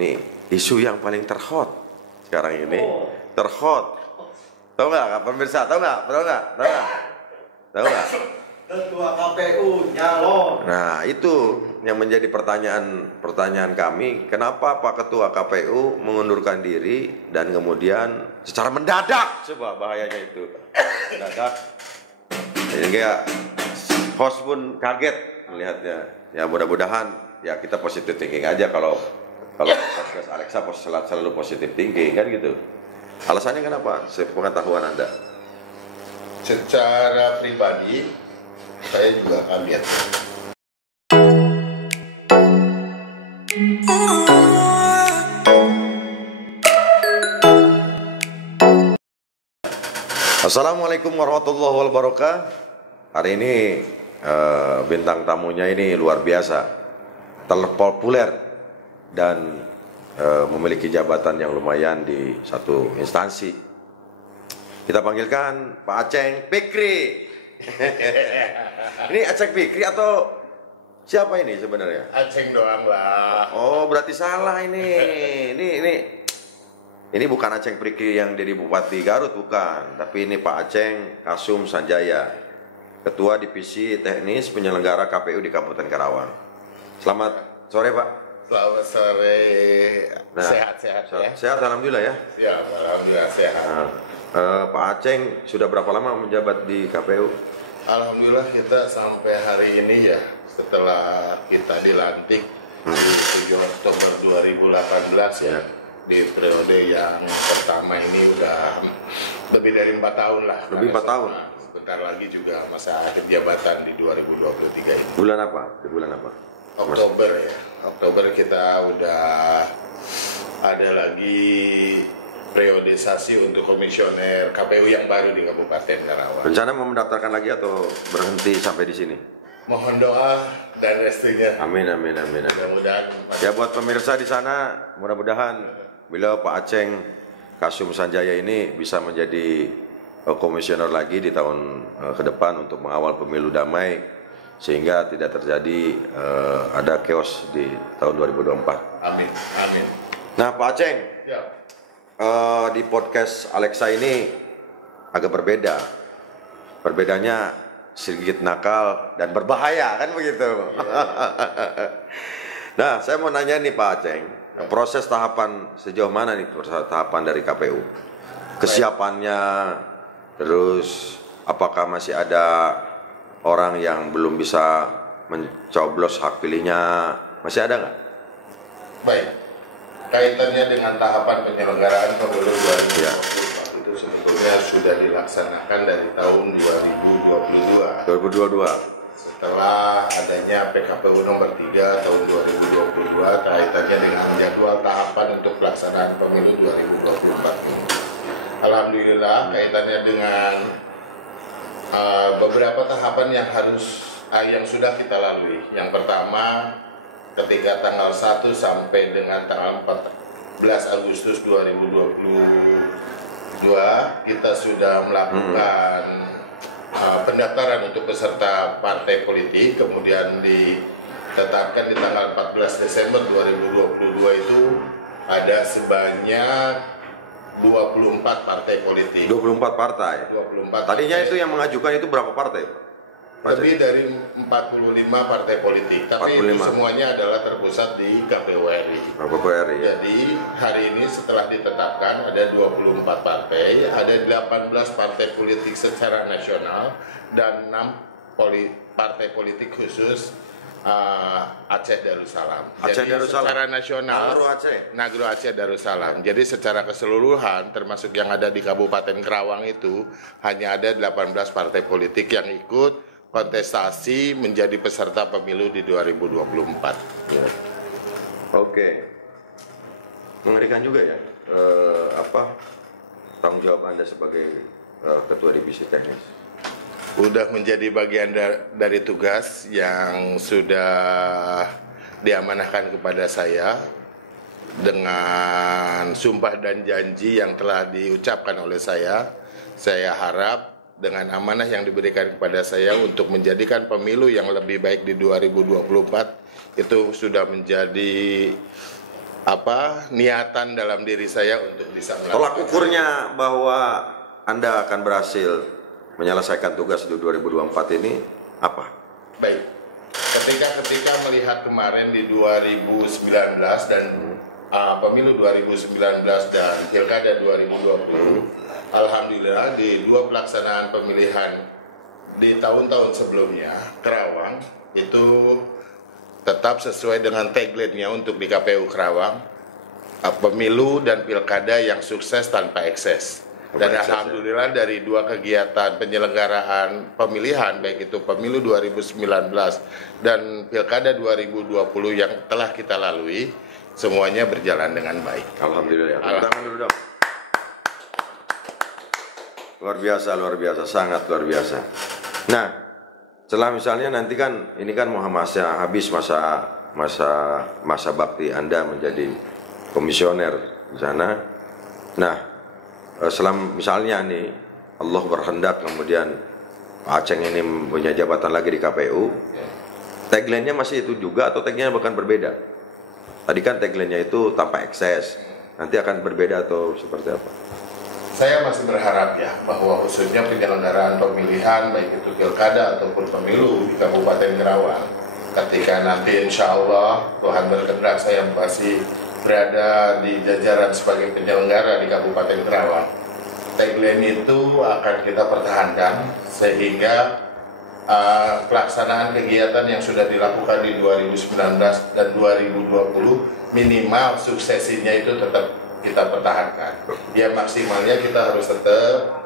nih isu yang paling terhot sekarang ini. Terhot. Tahu nggak pemirsa? Tahu nggak? Ketua KPU nyalon. Nah, itu yang menjadi pertanyaan kami, kenapa Pak Ketua KPU mengundurkan diri dan kemudian secara mendadak, coba bahayanya itu. Mendadak. Sehingga host pun kaget melihatnya. Ya mudah-mudahan ya kita positive thinking aja kalau podcast Alexa selalu positive thinking kan gitu. Alasannya kenapa? Sepengetahuan Anda. Secara pribadi saya juga kaget. Assalamualaikum warahmatullahi wabarakatuh. Hari ini bintang tamunya ini luar biasa, terpopuler dan memiliki jabatan yang lumayan di satu instansi. Kita panggilkan Pak Aceng Fikri. Ini Aceng Fikri atau siapa ini sebenarnya? Aceng doang lah. Oh, berarti salah ini. Ini bukan Aceng Fikri yang jadi Bupati Garut, bukan. Tapi ini Pak Aceng Kasum Sanjaya, Ketua Divisi Teknis Penyelenggara KPU di Kabupaten Karawang. Selamat sore, Pak. Selamat sore. Nah, Sehat-sehat ya. Sehat, alhamdulillah ya. Siap, alhamdulillah sehat. Pak Aceng sudah berapa lama menjabat di KPU? Alhamdulillah kita sampai hari ini ya, setelah kita dilantik di 7 Oktober 2018 ya, di periode yang pertama ini udah lebih dari 4 tahun lah. Lebih 4 tahun? Sebentar lagi juga masa akhir jabatan di 2023 ini. Bulan apa? Di bulan apa? Oktober ya. Oktober kita udah ada lagi periodisasi untuk komisioner KPU yang baru di Kabupaten Karawang. Rencana mau mendaftarkan lagi atau berhenti sampai di sini? Mohon doa dan restunya. Amin. Mudah-mudahan. Ya buat pemirsa di sana, mudah-mudahan beliau Pak Aceng Kasum Sanjaya ini bisa menjadi komisioner lagi di tahun ke depan untuk mengawal pemilu damai sehingga tidak terjadi ada chaos di tahun 2024. Amin. Nah, Pak Aceng, Ya. di podcast Alexa ini agak berbeda. Perbedaannya sedikit nakal dan berbahaya, kan begitu? Nah, saya mau nanya nih Pak Aceng, proses tahapan sejauh mana nih tahapan dari KPU? Kesiapannya, terus apakah masih ada orang yang belum bisa mencoblos hak pilihnya, masih ada nggak? Baik. Kaitannya dengan tahapan penyelenggaraan pemilu 2024 Ya. itu sebetulnya sudah dilaksanakan dari tahun 2022. 2022. Setelah adanya PKPU nomor 3 tahun 2022 kaitannya dengan menjadwal tahapan untuk pelaksanaan pemilu 2024 ini. Alhamdulillah kaitannya dengan beberapa tahapan yang sudah kita lalui. Yang pertama, ketika tanggal 1 sampai dengan tanggal 14 Agustus 2022 kita sudah melakukan pendaftaran untuk peserta partai politik, kemudian ditetapkan di tanggal 14 Desember 2022 itu ada sebanyak 24 partai politik. 24 partai. 24 Tadinya partai. itu yang mengajukan itu berapa partai? Pak Aceng? Lebih dari 45 partai politik, tapi 45. itu semuanya adalah terpusat di KPU RI. KPU RI ya. Jadi hari ini setelah ditetapkan ada 24 partai, ada 18 partai politik secara nasional dan 6 partai politik khusus Aceh Darussalam. Aceh Jadi Darussalam. secara nasional Nagro Aceh Darussalam. Jadi secara keseluruhan termasuk yang ada di Kabupaten Karawang itu hanya ada 18 partai politik yang ikut kontestasi menjadi peserta pemilu di 2024. Ya. Oke. Mengerikan juga ya. Tanggung jawab Anda sebagai Ketua Divisi Teknis. Udah menjadi bagian dari tugas yang sudah diamanahkan kepada saya dengan sumpah dan janji yang telah diucapkan oleh saya. Saya harap dengan amanah yang diberikan kepada saya untuk menjadikan pemilu yang lebih baik di 2024 itu sudah menjadi niatan dalam diri saya untuk bisa Tolak ukurnya bahwa Anda akan berhasil menyelesaikan tugas di 2024 ini apa? Baik, ketika melihat kemarin di 2019 dan pemilu 2019 dan pilkada 2020, alhamdulillah di dua pelaksanaan pemilihan di tahun-tahun sebelumnya, Kerawang itu tetap sesuai dengan tagline-nya untuk di KPU Kerawang, pemilu dan pilkada yang sukses tanpa ekses. Dan alhamdulillah dari dua kegiatan penyelenggaraan pemilihan, baik itu pemilu 2019 dan pilkada 2020 yang telah kita lalui, semuanya berjalan dengan baik. Alhamdulillah. Tangan dulu dong. Luar biasa, sangat luar biasa. Nah, setelah misalnya nanti kan ini kan habis masa bakti Anda menjadi komisioner di sana. Nah, misalnya nih Allah berhendak kemudian Pak Aceng ini punya jabatan lagi di KPU, tagline-nya masih itu juga atau tagline-nya bahkan berbeda? Tadi kan tagline-nya itu tanpa ekses, nanti akan berbeda atau seperti apa? Saya masih berharap ya bahwa khususnya penyelenggaraan pemilihan baik itu pilkada ataupun pemilu di Kabupaten Kerawang, ketika nanti insya Allah Tuhan berkehendak saya masih berada di jajaran sebagai penyelenggara di Kabupaten Kerawang, tagline itu akan kita pertahankan sehingga pelaksanaan kegiatan yang sudah dilakukan di 2019 dan 2020 minimal suksesinya itu tetap kita pertahankan. Ya maksimalnya kita harus tetap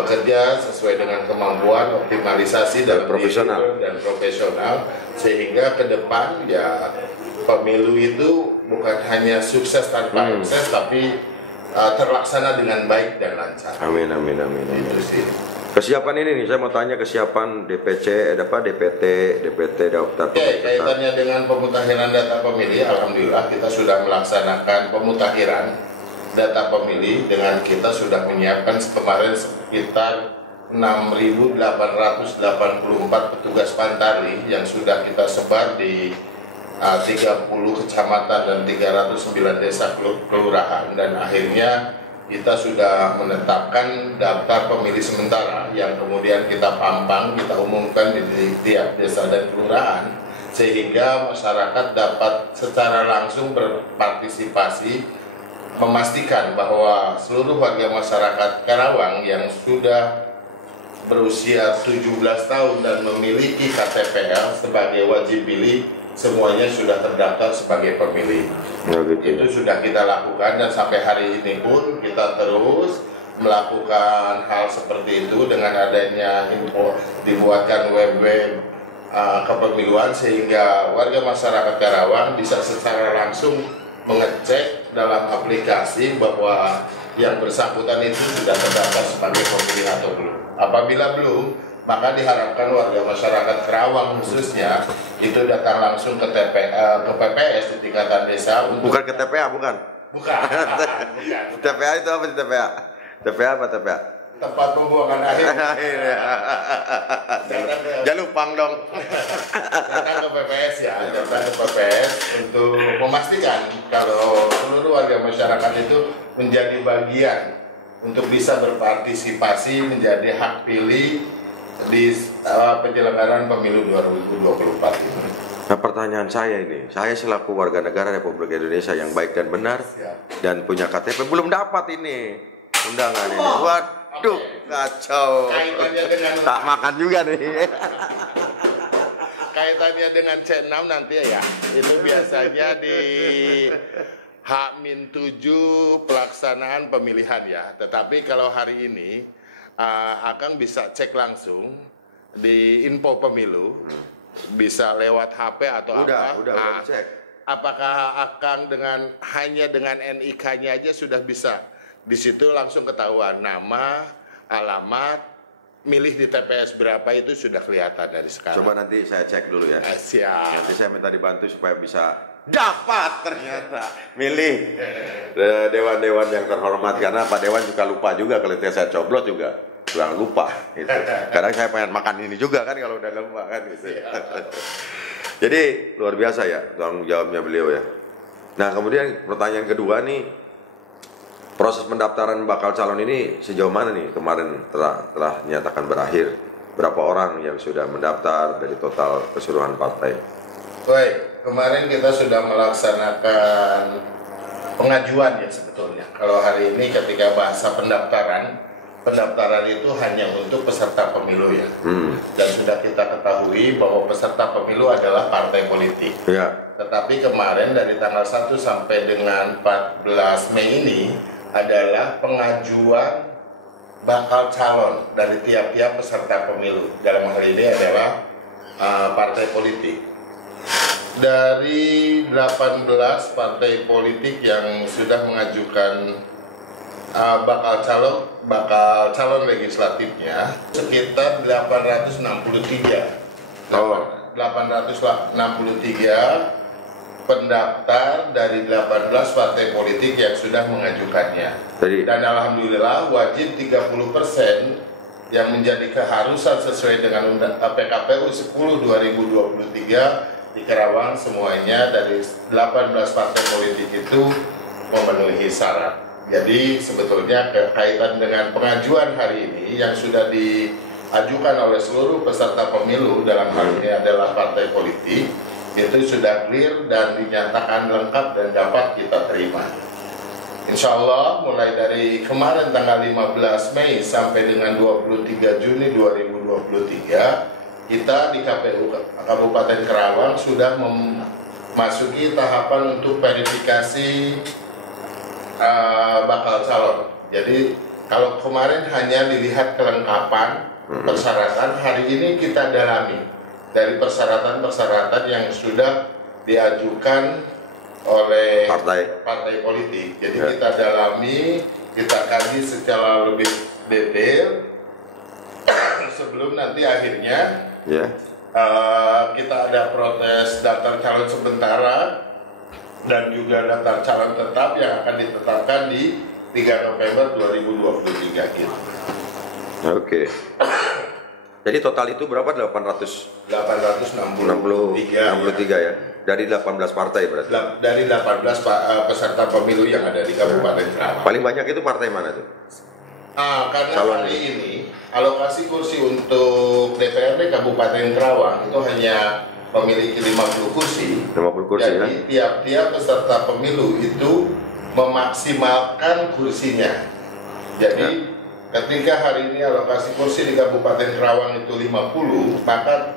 bekerja sesuai dengan kemampuan, optimalisasi dan profesional sehingga ke depan ya pemilu itu bukan hanya sukses tanpa ekses tapi terlaksana dengan baik dan lancar. Amin. Itu sih. Kesiapan ini nih, saya mau tanya kesiapan DPC, DPT daftar pemilih. Kaitannya dengan pemutakhiran data pemilih, alhamdulillah kita sudah melaksanakan pemutakhiran data pemilih dengan kita sudah menyiapkan kemarin sekitar 6.884 petugas Pantarli yang sudah kita sebar di 30 kecamatan dan 309 desa kelurahan, dan akhirnya kita sudah menetapkan daftar pemilih sementara yang kemudian kita pampang, kita umumkan di tiap desa dan kelurahan sehingga masyarakat dapat secara langsung berpartisipasi, memastikan bahwa seluruh warga masyarakat Karawang yang sudah berusia 17 tahun dan memiliki KTPL sebagai wajib pilih semuanya sudah terdaftar sebagai pemilih. Itu sudah kita lakukan dan sampai hari ini pun kita terus melakukan hal seperti itu dengan adanya info dibuatkan web kepemiluan sehingga warga masyarakat Karawang bisa secara langsung mengecek dalam aplikasi bahwa yang bersangkutan itu sudah terdaftar sebagai pemilih atau belum. Apabila belum, maka diharapkan warga masyarakat Kerawang khususnya itu datang langsung ke PPS di tingkatan desa untuk bukan ke TPA, bukan. TPA itu apa sih TPA? TPA apa TPA? Tempat pembuangan akhir. Jangan lupa dong. Datang ke PPS ya, datang ke PPS untuk memastikan kalau seluruh warga masyarakat itu menjadi bagian untuk bisa berpartisipasi menjadi hak pilih di penyelenggaraan pemilu 2024 ini. Nah, pertanyaan saya ini, saya selaku warga negara Republik Indonesia yang baik dan benar dan punya KTP belum dapat ini undangan ini. Waduh, kacau. Kaitannya dengan tak makan juga nih. Kaitannya dengan C6 nanti ya. Itu biasanya di H-7 pelaksanaan pemilihan ya. Tetapi kalau hari ini Akang bisa cek langsung di info pemilu, bisa lewat HP atau udah cek. Apakah Akang hanya dengan NIK-nya aja sudah bisa? Di situ langsung ketahuan nama, alamat, milih di TPS berapa itu sudah kelihatan dari sekarang. Coba nanti saya cek dulu ya. Siap. Nanti saya minta dibantu supaya bisa dapat ternyata milih dewan-dewan yang terhormat, karena Pak Dewan juga lupa juga kalau saya coblos juga kurang lupa gitu. Kadang saya pengen makan ini juga kan kalau udah lupa kan gitu. Jadi luar biasa ya tanggung jawabnya beliau ya. Nah, kemudian pertanyaan kedua nih, proses pendaftaran bakal calon ini sejauh mana nih kemarin telah dinyatakan berakhir? Berapa orang yang sudah mendaftar dari total keseluruhan partai? Baik, kemarin kita sudah melaksanakan pengajuan ya sebetulnya. Kalau hari ini ketika bahasa pendaftaran itu hanya untuk peserta pemilu ya. Dan sudah kita ketahui bahwa peserta pemilu adalah partai politik. Ya. Tetapi kemarin dari tanggal 1 sampai dengan 14 Mei ini adalah pengajuan bakal calon dari tiap-tiap peserta pemilu. Dalam hal ini adalah partai politik. Dari 18 partai politik yang sudah mengajukan bakal calon legislatifnya sekitar 863. 863 pendaftar dari 18 partai politik yang sudah mengajukannya. Dan alhamdulillah wajib 30% yang menjadi keharusan sesuai dengan PKPU 10/2023 di Karawang semuanya dari 18 partai politik itu memenuhi syarat. Jadi sebetulnya kaitan dengan pengajuan hari ini yang sudah diajukan oleh seluruh peserta pemilu dalam hal ini adalah partai politik itu sudah clear dan dinyatakan lengkap dan dapat kita terima. Insya Allah mulai dari kemarin tanggal 15 Mei sampai dengan 23 Juni 2023 kita di KPU Kabupaten Karawang sudah memasuki tahapan untuk verifikasi bakal calon. Jadi kalau kemarin hanya dilihat kelengkapan persyaratan, hari ini kita dalami dari persyaratan-persyaratan yang sudah diajukan oleh partai politik. Jadi kita dalami, kita kaji secara lebih detail sebelum nanti akhirnya kita ada proses daftar calon sementara dan juga daftar calon tetap yang akan ditetapkan di 3 November 2023 gitu. Oke. Jadi total itu berapa? 863 ya. Dari 18 partai berarti. Dari 18 peserta pemilu yang ada di Kabupaten Karawang. Paling banyak itu partai mana tuh? Karena hari ini alokasi kursi untuk DPRD Kabupaten Karawang itu hanya memiliki 50 kursi. 50 kursi. Jadi tiap-tiap peserta pemilu itu memaksimalkan kursinya. Jadi ketika hari ini alokasi kursi di Kabupaten Karawang itu 50, maka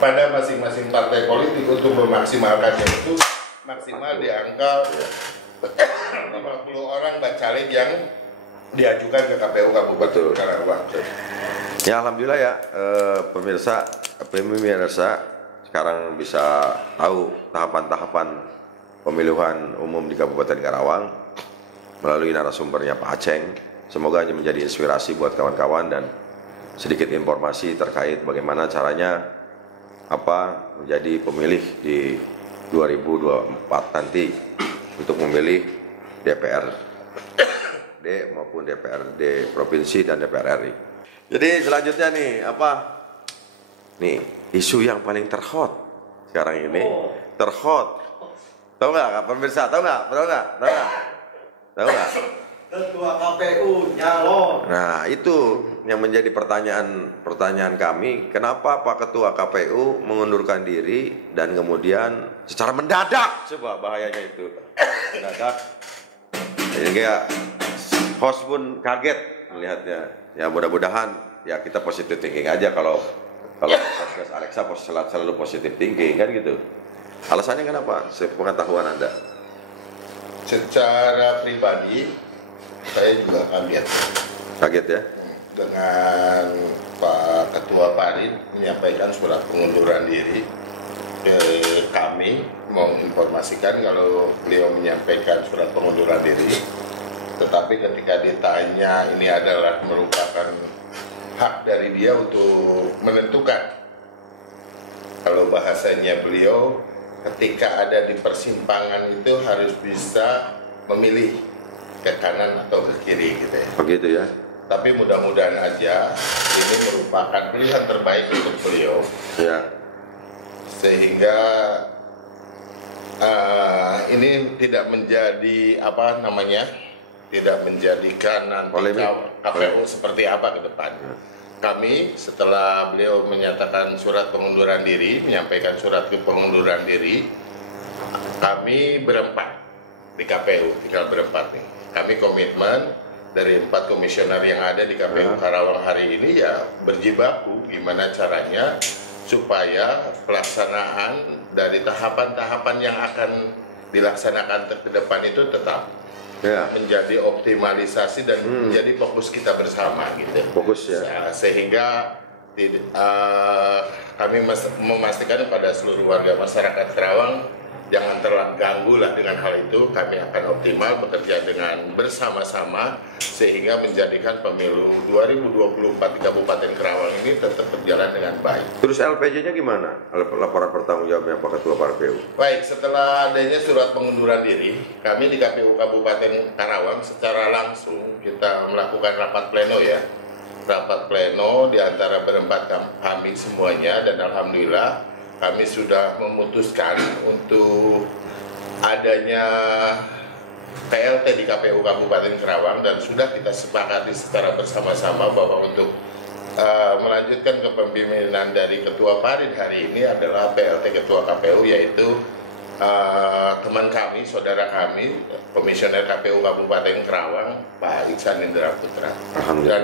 pada masing-masing partai politik untuk memaksimalkannya itu maksimal di angka 50 orang bacalek yang diajukan ke KPU Kabupaten Karawang. Ya alhamdulillah ya pemirsa sekarang bisa tahu tahapan-tahapan pemilihan umum di Kabupaten Karawang melalui narasumbernya Pak Aceng. Semoga ini menjadi inspirasi buat kawan-kawan dan sedikit informasi terkait bagaimana caranya menjadi pemilih di 2024 nanti untuk memilih DPRD maupun DPRD provinsi dan DPR RI. Jadi selanjutnya nih nih isu yang paling terhot sekarang ini terhot. Tahu nggak pemirsa? Tahu nggak? Ketua KPU nyalon. Nah itu yang menjadi pertanyaan kami, kenapa Pak Ketua KPU mengundurkan diri dan kemudian secara mendadak, coba bahayanya itu mendadak, sehingga host pun kaget melihatnya. Ya mudah-mudahan ya kita positive thinking aja kalau podcast Alexa selalu positive thinking kan gitu. Alasannya kenapa? Sepengetahuan Anda? Secara pribadi saya juga kaget ya dengan Pak Ketua Parin menyampaikan surat pengunduran diri ke kami, menginformasikan kalau beliau menyampaikan surat pengunduran diri, tetapi ketika ditanya ini adalah merupakan hak dari dia untuk menentukan. Kalau bahasanya beliau ketika ada di persimpangan itu harus bisa memilih ke kanan atau ke kiri gitu ya. Begitu ya. Tapi mudah-mudahan aja ini merupakan pilihan terbaik untuk beliau. Ya. Sehingga ini tidak menjadi apa namanya, tidak menjadikan nanti Polemik. KPU seperti apa ke depan. Kami setelah beliau menyatakan surat pengunduran diri, menyampaikan surat pengunduran diri, kami berempat di KPU, tinggal berempat nih. Kami komitmen dari 4 komisioner yang ada di KPU Karawang hari ini ya berjibaku gimana caranya supaya pelaksanaan dari tahapan-tahapan yang akan dilaksanakan ke depan itu tetap menjadi optimalisasi dan menjadi fokus kita bersama gitu. Fokus ya. Sehingga kami memastikan kepada seluruh warga masyarakat Karawang jangan terganggu lah dengan hal itu. Kami akan optimal bekerja dengan bersama-sama sehingga menjadikan pemilu 2024 di Kabupaten Karawang ini tetap berjalan dengan baik. Terus LPJ-nya gimana? Laporan pertanggungjawabannya Pak Ketua KPU. Baik, setelah adanya surat pengunduran diri, kami di KPU Kabupaten Karawang secara langsung kita melakukan rapat pleno ya. Rapat pleno di antara berempat kami semuanya, dan alhamdulillah kami sudah memutuskan untuk adanya PLT di KPU Kabupaten Karawang, dan sudah kita sepakati secara bersama-sama bahwa untuk melanjutkan kepemimpinan dari Ketua Parid hari ini adalah PLT Ketua KPU, yaitu teman kami, saudara kami, Komisioner KPU Kabupaten Karawang, Pak Iksan Indra Putra. Dan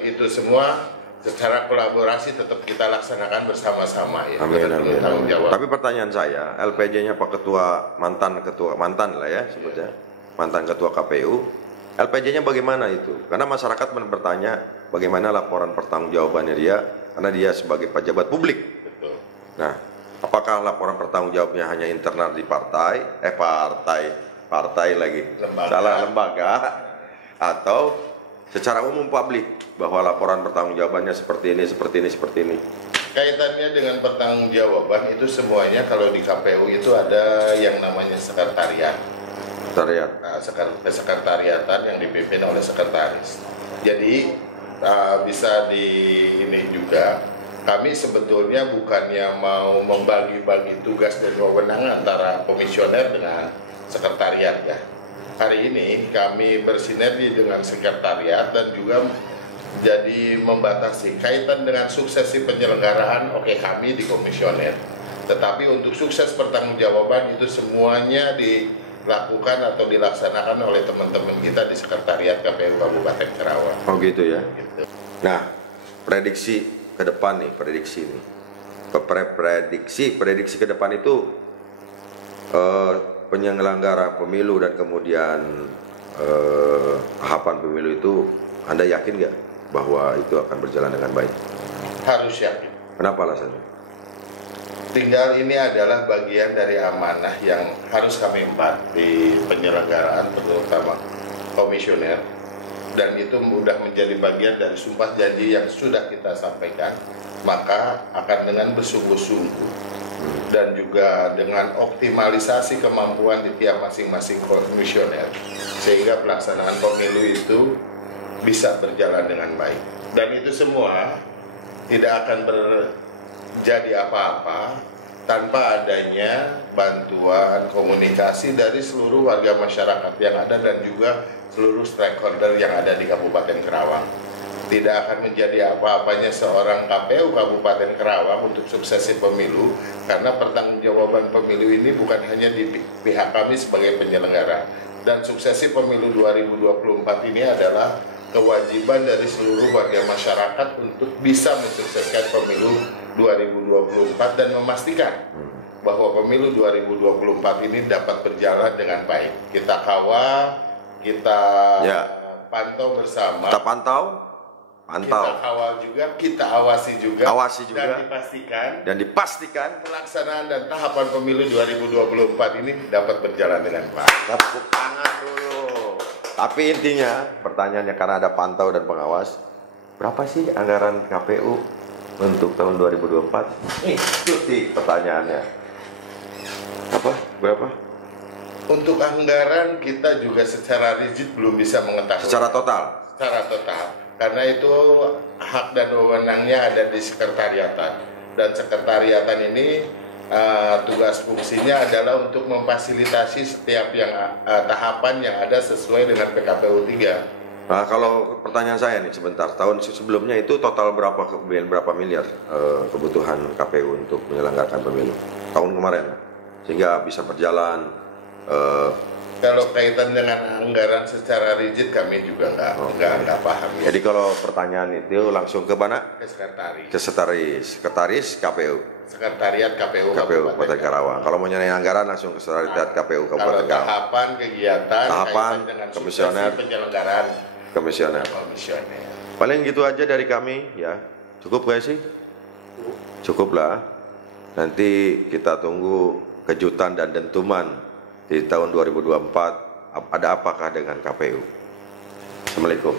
itu semua secara kolaborasi tetap kita laksanakan bersama-sama ya. Amin. Tapi pertanyaan saya, LPJ-nya Pak Ketua mantan lah ya sebutnya, mantan Ketua KPU, LPJ-nya bagaimana itu? Karena masyarakat bertanya bagaimana laporan pertanggungjawabannya dia, karena dia sebagai pejabat publik. Betul. Nah, apakah laporan pertanggungjawabannya hanya internal di partai lagi, lembaga, atau secara umum publik bahwa laporan pertanggungjawabannya seperti ini. Kaitannya dengan pertanggungjawaban itu semuanya kalau di KPU itu ada yang namanya sekretariat. Nah, sekretariatan yang dipimpin oleh sekretaris. Jadi bisa di ini juga, kami sebetulnya bukannya mau membagi-bagi tugas dan wewenang antara komisioner dengan sekretariat ya. Hari ini kami bersinergi dengan sekretariat dan juga jadi membatasi kaitan dengan suksesi penyelenggaraan. Kami di komisioner, tetapi untuk sukses pertanggungjawaban itu semuanya dilakukan atau dilaksanakan oleh teman-teman kita di sekretariat KPU Kabupaten Karawang. Oh gitu ya. Gitu. Nah, prediksi ke depan nih, prediksi ke depan itu penyelenggara pemilu dan kemudian tahapan pemilu itu, Anda yakin nggak bahwa itu akan berjalan dengan baik? Harus yakin. Kenapa alasannya? Tinggal ini adalah bagian dari amanah yang harus kami emban di penyelenggaraan, terutama komisioner, dan itu sudah menjadi bagian dari sumpah janji yang sudah kita sampaikan. Maka akan dengan bersungguh-sungguh dan juga dengan optimalisasi kemampuan di tiap masing-masing komisioner sehingga pelaksanaan pemilu itu bisa berjalan dengan baik. Dan itu semua tidak akan terjadi apa-apa tanpa adanya bantuan komunikasi dari seluruh warga masyarakat yang ada dan juga seluruh stakeholder yang ada di Kabupaten Karawang. Tidak akan menjadi apa-apanya seorang KPU Kabupaten Karawang untuk suksesi pemilu, karena pertanggungjawaban pemilu ini bukan hanya di pihak kami sebagai penyelenggara, dan suksesi pemilu 2024 ini adalah kewajiban dari seluruh warga masyarakat untuk bisa mensukseskan pemilu 2024 dan memastikan bahwa pemilu 2024 ini dapat berjalan dengan baik. Kita kawal, kita pantau bersama. Kita pantau. Kita kawal juga, kita awasi juga, dan dipastikan pelaksanaan dan tahapan pemilu 2024 ini dapat berjalan dengan baik. Tepuk tangan dulu. Tapi intinya pertanyaannya, karena ada pantau dan pengawas, berapa sih anggaran KPU untuk tahun 2024? Itu sih pertanyaannya. Apa? Berapa? Untuk anggaran kita juga secara rigid belum bisa mengetahui. Secara total? Secara total. Karena itu hak dan wewenangnya ada di sekretariatan, dan sekretariatan ini tugas fungsinya adalah untuk memfasilitasi setiap yang tahapan yang ada sesuai dengan PKPU 3. Nah, kalau pertanyaan saya nih sebentar, tahun sebelumnya itu total berapa miliar kebutuhan KPU untuk menyelenggarakan pemilu tahun kemarin, sehingga bisa berjalan. Kalau kaitan dengan anggaran secara rigid kami juga nggak paham. Ya. Jadi kalau pertanyaan itu langsung ke mana? Ke sekretaris. Ke sekretaris KPU. Sekretariat KPU Kabupaten Karawang. Kalau mau nyari anggaran langsung ke sekretariat KPU Kabupaten Karawang. Tahapan kegiatan, tahapan dengan komisioner, penyelenggaraan komisioner. Paling gitu aja dari kami ya. Cukup gak sih? Cukup lah. Nanti kita tunggu kejutan dan dentuman di tahun 2024. Ada apakah dengan KPU? Assalamualaikum.